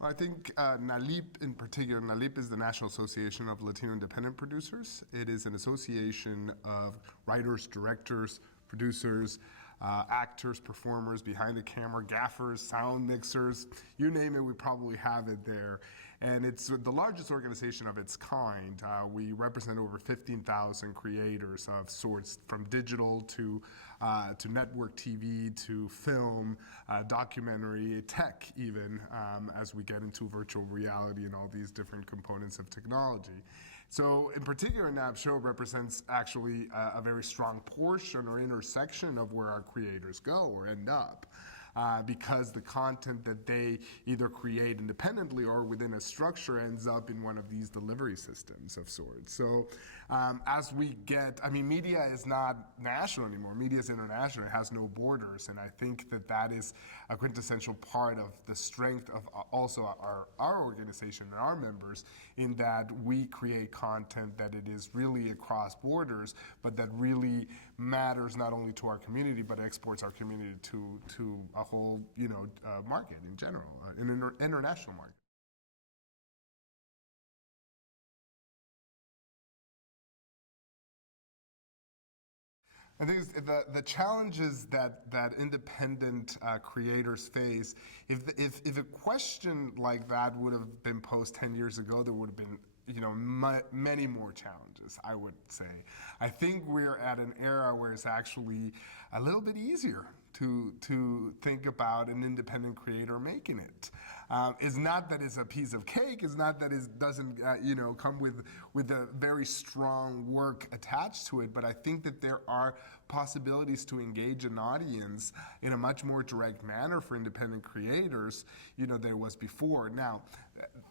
I think NALIP in particular, NALIP is the National Association of Latino Independent Producers. It is an association of writers, directors, producers, actors, performers, behind the camera, gaffers, sound mixers, you name it, we probably have it there. And it's the largest organization of its kind. We represent over 15,000 creators of sorts, from digital to network TV to film, documentary, tech even, as we get into virtual reality and all these different components of technology. So in particular, NAB Show represents actually a very strong portion or intersection of where our creators go or end up. Because the content that they either create independently or within a structure ends up in one of these delivery systems of sorts. So as we get, I mean, media is not national anymore. Media is international. It has no borders. And I think that that is a quintessential part of the strength of also our organization and our members, in that we create content that it is really across borders, but that really matters not only to our community, but exports our community to a whole, market in general, an international market. I think the challenges that independent creators face, if a question like that would have been posed 10 years ago, there would have been many more challenges, I would say. I think we're at an era where it's actually a little bit easier to think about an independent creator making it. It's not that it's a piece of cake. It's not that it doesn't, come with a very strong work attached to it. But I think that there are possibilities to engage an audience in a much more direct manner for independent creators, than it was before. Now,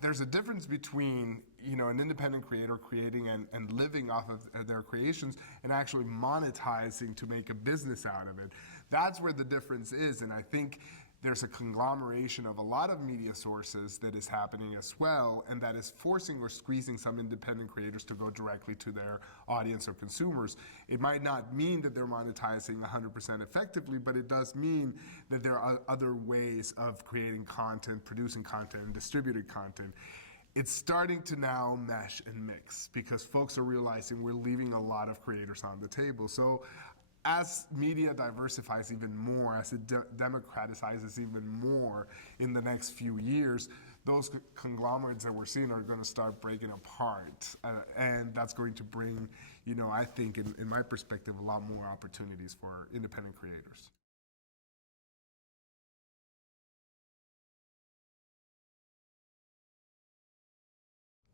there's a difference between an independent creator creating and living off of their creations and actually monetizing to make a business out of it. That's where the difference is, and I think there's a conglomeration of a lot of media sources that is happening as well, and that is forcing or squeezing some independent creators to go directly to their audience or consumers. It might not mean that they're monetizing 100% effectively, but it does mean that there are other ways of creating content, producing content, and distributing content. It's starting to now mesh and mix because folks are realizing we're leaving a lot of creators on the table. So as media diversifies even more, as it democratizes even more in the next few years, those conglomerates that we're seeing are going to start breaking apart. And that's going to bring, I think, in my perspective, a lot more opportunities for independent creators.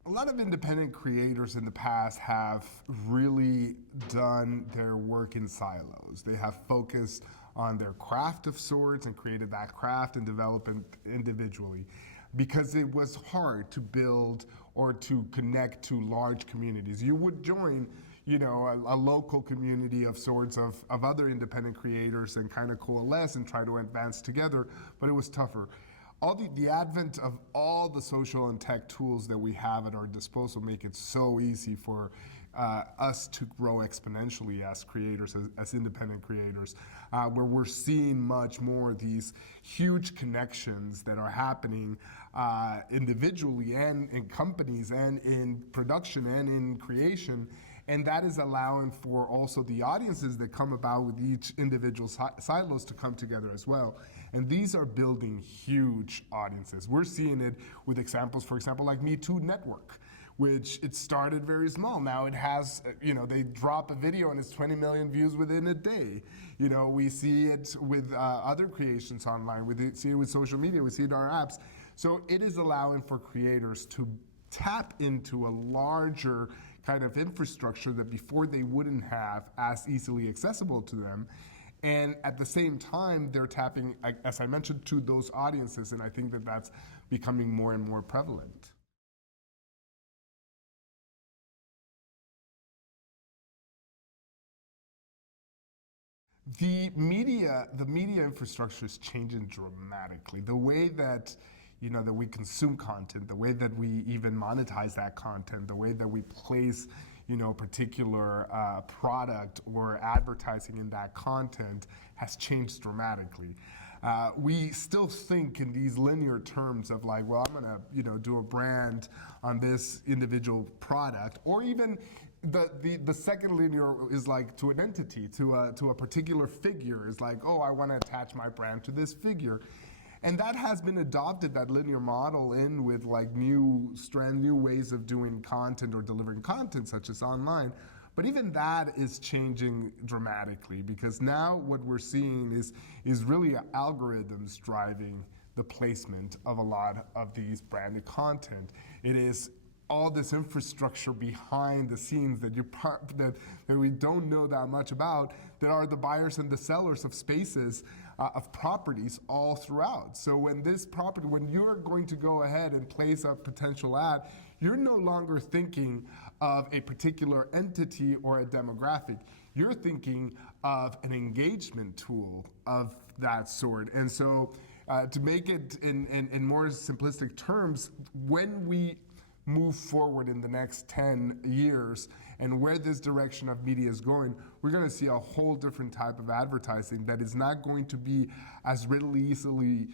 A lot of independent creators in the past have really done their work in silos. They have focused on their craft of sorts and created that craft and developed it individually, because it was hard to build or to connect to large communities. You would join a local community of sorts of other independent creators and kind of coalesce and try to advance together, but it was tougher. The advent of all the social and tech tools that we have at our disposal make it so easy for us to grow exponentially as creators, as independent creators, where we're seeing much more of these huge connections that are happening individually and in companies and in production and in creation. And that is allowing for also the audiences that come about with each individual silos to come together as well. And these are building huge audiences. We're seeing it with examples, for example, like Me Too Network, which it started very small. Now it has, they drop a video and it's 20 million views within a day. We see it with other creations online. We see it with social media. We see it in our apps. So it is allowing for creators to tap into a larger kind of infrastructure that before they wouldn't have as easily accessible to them. And at the same time, they're tapping, as I mentioned, to those audiences, and I think that that's becoming more and more prevalent. The media infrastructure is changing dramatically. The way that that we consume content, the way that we even monetize that content, the way that we place particular product or advertising in that content has changed dramatically. We still think in these linear terms of like, well, I'm gonna do a brand on this individual product, or even the second linear is like to an entity, to a particular figure. Is like, oh, I want to attach my brand to this figure. And that has been adopted, that linear model, in with like new ways of doing content or delivering content, such as online. But even that is changing dramatically, because now what we're seeing is really algorithms driving the placement of a lot of these branded content. It is all this infrastructure behind the scenes that we don't know that much about, that are the buyers and the sellers of spaces, of properties all throughout. So when you're going to go ahead and place a potential ad, you're no longer thinking of a particular entity or a demographic. You're thinking of an engagement tool of that sort. And so to make it in more simplistic terms, when we move forward in the next 10 years and where this direction of media is going, we're going to see a whole different type of advertising that is not going to be as readily, easily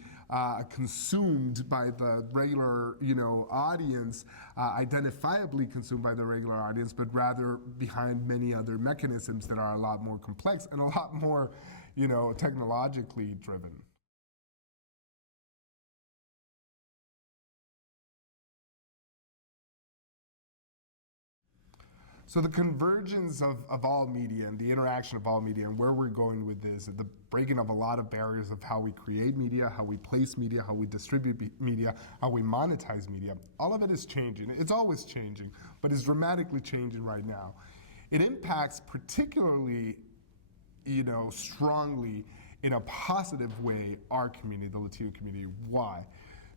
consumed by the regular, audience, identifiably consumed by the regular audience, but rather behind many other mechanisms that are a lot more complex and a lot more, technologically driven. So the convergence of all media and the interaction of all media, and where we're going with this, the breaking of a lot of barriers of how we create media, how we place media, how we distribute media, how we monetize media, all of it is changing. It's always changing, but it's dramatically changing right now. It impacts particularly, strongly in a positive way our community, the Latino community. Why?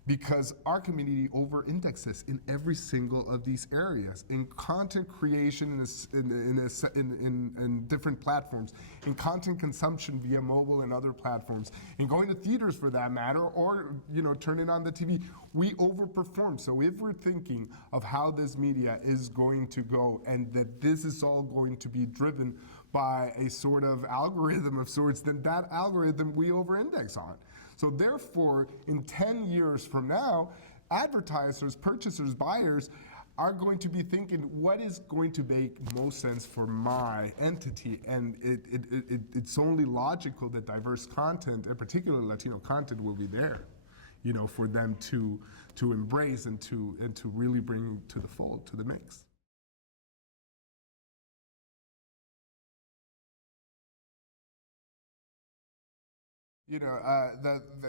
Because our community over-indexes in every single of these areas, in content creation in different platforms, in content consumption via mobile and other platforms, in going to theaters for that matter, or turning on the TV. We overperform. So if we're thinking of how this media is going to go, and that this is all going to be driven by a sort of algorithm of sorts, then that algorithm we over-index on. So therefore, in 10 years from now, advertisers, purchasers, buyers are going to be thinking, what is going to make most sense for my entity? And it's only logical that diverse content, in particular Latino content, will be there, for them to embrace and to really bring to the fold, to the mix.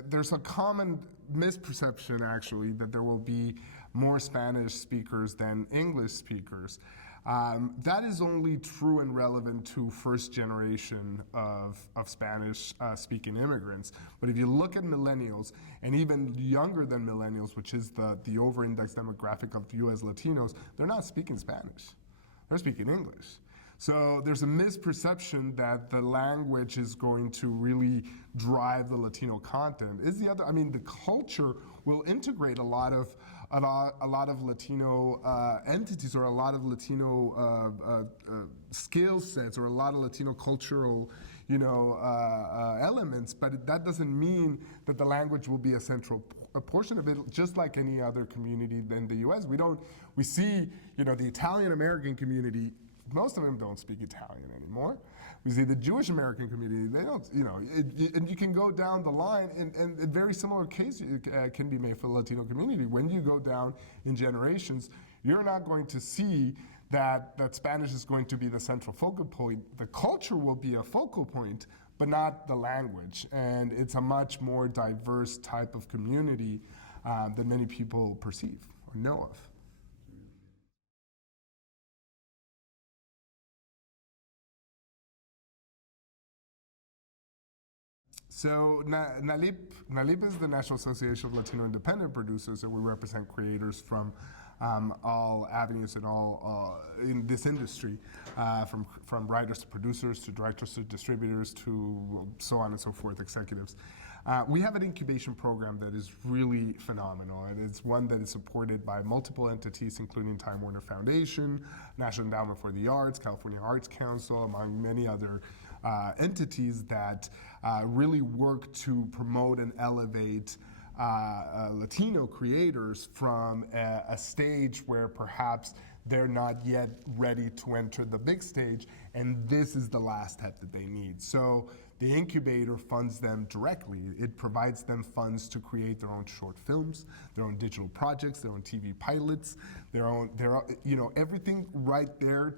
There's a common misperception, actually, that there will be more Spanish speakers than English speakers. That is only true and relevant to first generation of Spanish-speaking immigrants. But if you look at millennials, and even younger than millennials, which is the over-indexed demographic of U.S. Latinos, they're not speaking Spanish. They're speaking English. So there's a misperception that the language is going to really drive the Latino content. The culture will integrate a lot of Latino entities, or a lot of Latino skill sets, or a lot of Latino cultural elements, but that doesn't mean that the language will be a central portion of it, just like any other community in the U.S. We see the Italian American community. Most of them don't speak Italian anymore. We see the Jewish American community, they don't, and you can go down the line, and a very similar case can be made for the Latino community. When you go down in generations, you're not going to see that Spanish is going to be the central focal point. The culture will be a focal point, but not the language. And it's a much more diverse type of community than many people perceive or know of. So NALIP is the National Association of Latino Independent Producers, and we represent creators from all avenues and all in this industry, from writers to producers to directors to distributors to so on and so forth, executives. We have an incubation program that is really phenomenal, and it's one that is supported by multiple entities, including Time Warner Foundation, National Endowment for the Arts, California Arts Council, among many other entities that really work to promote and elevate Latino creators from a stage where perhaps they're not yet ready to enter the big stage, and this is the last step that they need. So the incubator funds them directly. It provides them funds to create their own short films, their own digital projects, their own TV pilots, their own everything right there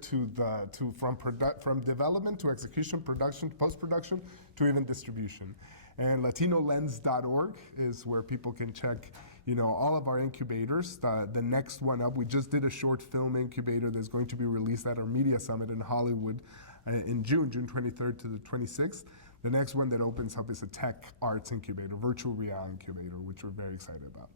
from development to execution, production, post-production, to even distribution. And LatinoLens.org is where people can check, all of our incubators. The next one up, we just did a short film incubator that's going to be released at our media summit in Hollywood in June 23rd to the 26th. The next one that opens up is a tech arts incubator, virtual reality incubator, which we're very excited about.